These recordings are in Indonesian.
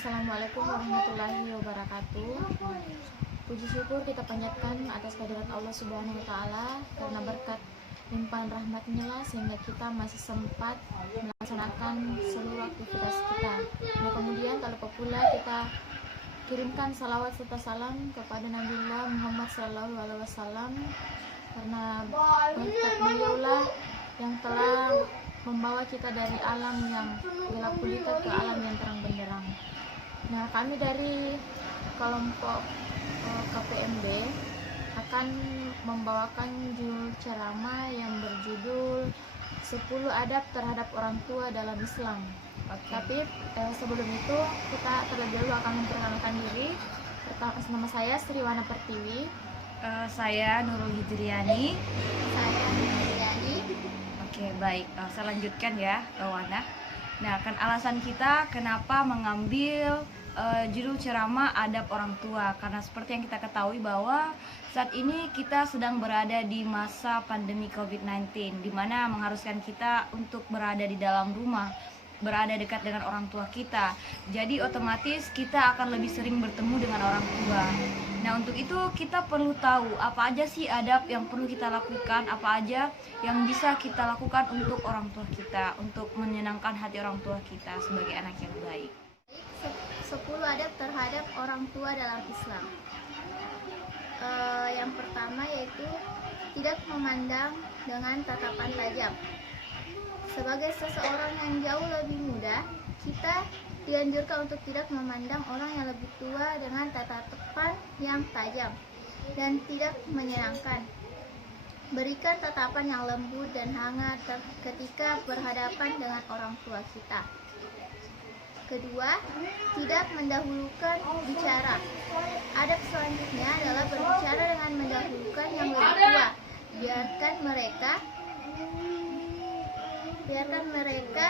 Assalamualaikum warahmatullahi wabarakatuh. Puji syukur kita panjatkan atas kehadirat Allah Subhanahu wa Ta'ala, karena berkat limpahan rahmatnya lah sehingga kita masih sempat melaksanakan seluruh aktivitas kita. Nah, kemudian tak lupa pula kita kirimkan salawat serta salam kepada Nabiullah Muhammad SAW, karena berkat beliaulah yang telah membawa kita dari alam yang gelap gulita ke alam yang terang benderang. Nah, kami dari kelompok KPMB akan membawakan judul ceramah yang berjudul 10 adab terhadap orang tua dalam Islam. Tapi sebelum itu kita terlebih dahulu akan memperkenalkan diri. Pertama, nama saya Sriwana Pertiwi. Saya Nurul Hijriani. Saya Hijriani. Oke, baik. Saya lanjutkan ya, Wana. Nah, kan alasan kita kenapa mengambil judul ceramah adab orang tua, karena seperti yang kita ketahui bahwa saat ini kita sedang berada di masa pandemi COVID-19, di mana mengharuskan kita untuk berada di dalam rumah, berada dekat dengan orang tua kita. Jadi otomatis kita akan lebih sering bertemu dengan orang tua. Nah, untuk itu kita perlu tahu apa aja sih adab yang perlu kita lakukan, apa aja yang bisa kita lakukan untuk orang tua kita, untuk menyenangkan hati orang tua kita sebagai anak yang baik. 10 adab terhadap orang tua dalam Islam. Yang pertama yaitu tidak memandang dengan tatapan tajam. Sebagai seseorang yang jauh lebih muda, kita dianjurkan untuk tidak memandang orang yang lebih tua dengan tatapan yang tajam dan tidak menyenangkan. Berikan tatapan yang lembut dan hangat ketika berhadapan dengan orang tua kita. Kedua, tidak mendahulukan bicara. Adab selanjutnya adalah berbicara dengan mendahulukan yang lebih tua. Biarkan mereka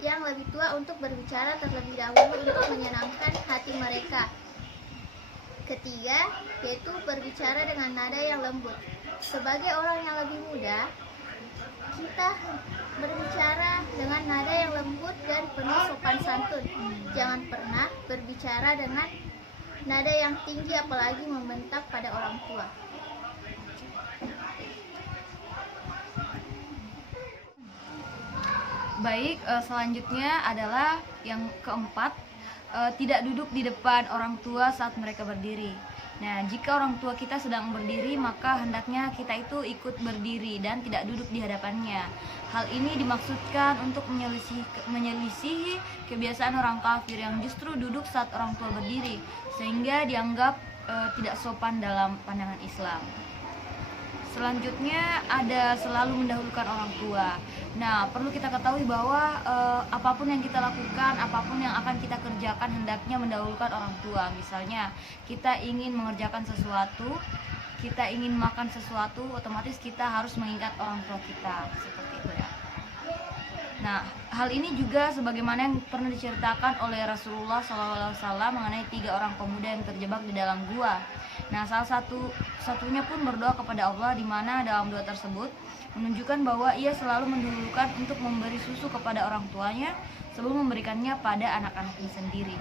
yang lebih tua untuk berbicara terlebih dahulu untuk menyenangkan hati mereka. Ketiga, yaitu berbicara dengan nada yang lembut. Sebagai orang yang lebih muda, kita berbicara dengan nada yang lembut dan penuh sopan santun. Jangan pernah berbicara dengan nada yang tinggi, apalagi membentak pada orang tua. Baik, selanjutnya adalah yang keempat, tidak duduk di depan orang tua saat mereka berdiri. Nah, jika orang tua kita sedang berdiri, maka hendaknya kita itu ikut berdiri dan tidak duduk di hadapannya. Hal ini dimaksudkan untuk menyelisihi kebiasaan orang kafir yang justru duduk saat orang tua berdiri, sehingga dianggap tidak sopan dalam pandangan Islam. Selanjutnya ada selalu mendahulukan orang tua. Nah, perlu kita ketahui bahwa apapun yang kita lakukan, apapun yang akan kita kerjakan, hendaknya mendahulukan orang tua. Misalnya, kita ingin mengerjakan sesuatu, kita ingin makan sesuatu, otomatis kita harus mengingat orang tua kita. Seperti itu ya. Nah, hal ini juga sebagaimana yang pernah diceritakan oleh Rasulullah SAW mengenai 3 orang pemuda yang terjebak di dalam gua. Nah, salah satunya pun berdoa kepada Allah, di mana dalam doa tersebut menunjukkan bahwa ia selalu mendahulukan untuk memberi susu kepada orang tuanya sebelum memberikannya pada anak-anaknya sendiri.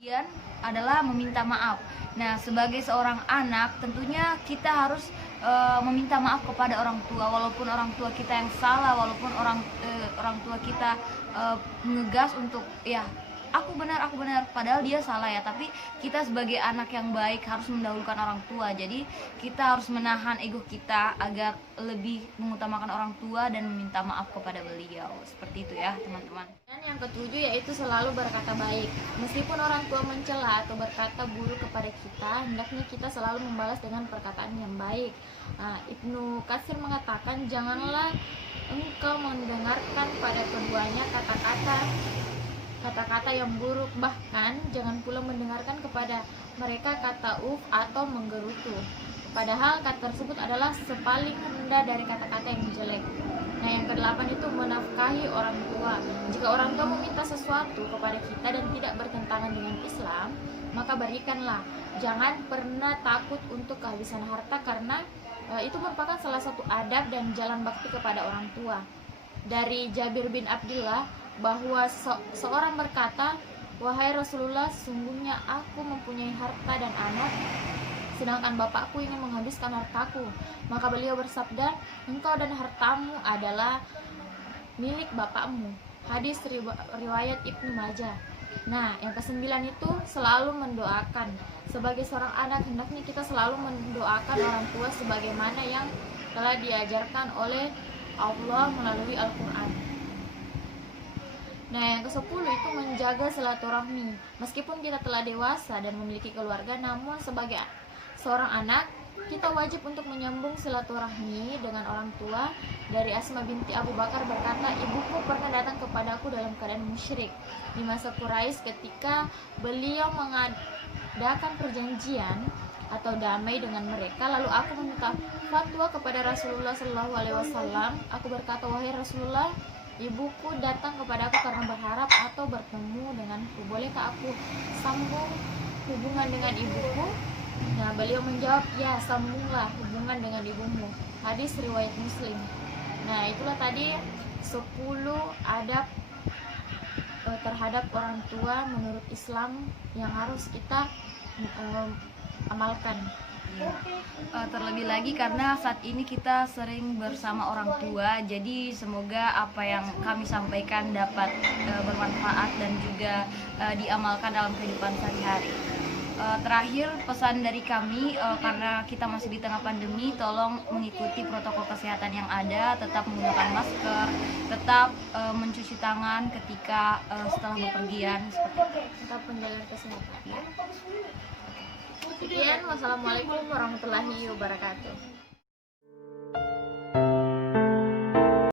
Kemudian adalah meminta maaf. Nah, sebagai seorang anak tentunya kita harus meminta maaf kepada orang tua, walaupun orang tua kita yang salah, walaupun orang tua kita ngegas untuk ya aku benar, padahal dia salah ya, tapi kita sebagai anak yang baik harus mendahulukan orang tua. Jadi kita harus menahan ego kita agar lebih mengutamakan orang tua dan meminta maaf kepada beliau. Seperti itu ya, teman-teman. Dan yang ketujuh yaitu selalu berkata baik. Meskipun orang tua mencela atau berkata buruk kepada kita, hendaknya kita selalu membalas dengan perkataan yang baik. Ibnu Katsir mengatakan, janganlah engkau mendengarkan pada keduanya kata-kata yang buruk, bahkan jangan pula mendengarkan kepada mereka kata atau menggerutu, padahal kata tersebut adalah sepaling rendah dari kata-kata yang jelek. Nah, yang kedelapan itu menafkahi orang tua. Jika orang tua meminta sesuatu kepada kita dan tidak bertentangan dengan Islam, maka berikanlah. Jangan pernah takut untuk kehabisan harta, karena itu merupakan salah satu adab dan jalan bakti kepada orang tua. Dari Jabir bin Abdullah, bahwa seorang berkata, "Wahai Rasulullah, sesungguhnya aku mempunyai harta dan anak, sedangkan bapakku ingin menghabiskan hartaku." Maka beliau bersabda, "Engkau dan hartamu adalah milik bapakmu." Hadis riwayat Ibnu Majah. Nah, yang kesembilan itu selalu mendoakan. Sebagai seorang anak, hendaknya kita selalu mendoakan orang tua sebagaimana yang telah diajarkan oleh Allah melalui Al-Quran. Nah, yang ke-10 itu menjaga silaturahmi. Meskipun kita telah dewasa dan memiliki keluarga, namun sebagai seorang anak, kita wajib untuk menyambung silaturahmi dengan orang tua. Dari Asma binti Abu Bakar berkata, "Ibuku pernah datang kepadaku dalam keadaan musyrik di masa Quraisy ketika beliau mengadakan perjanjian atau damai dengan mereka. Lalu aku meminta fatwa kepada Rasulullah SAW. Aku berkata, 'Wahai Rasulullah, ibuku datang kepadaku karena berharap atau bertemu denganku. Bolehkah aku sambung hubungan dengan ibuku?' Nah, beliau menjawab, 'Ya, sambunglah hubungan dengan ibumu.' Hadis riwayat Muslim. Nah, itulah tadi 10 adab terhadap orang tua menurut Islam yang harus kita amalkan. Terlebih lagi karena saat ini kita sering bersama orang tua, jadi semoga apa yang kami sampaikan dapat bermanfaat dan juga diamalkan dalam kehidupan sehari-hari. Terakhir, pesan dari kami, karena kita masih di tengah pandemi, tolong mengikuti protokol kesehatan yang ada, tetap menggunakan masker, tetap mencuci tangan ketika setelah bepergian, seperti itu. Tetap menjaga kesehatan. Sekian, wassalamualaikum warahmatullahi wabarakatuh.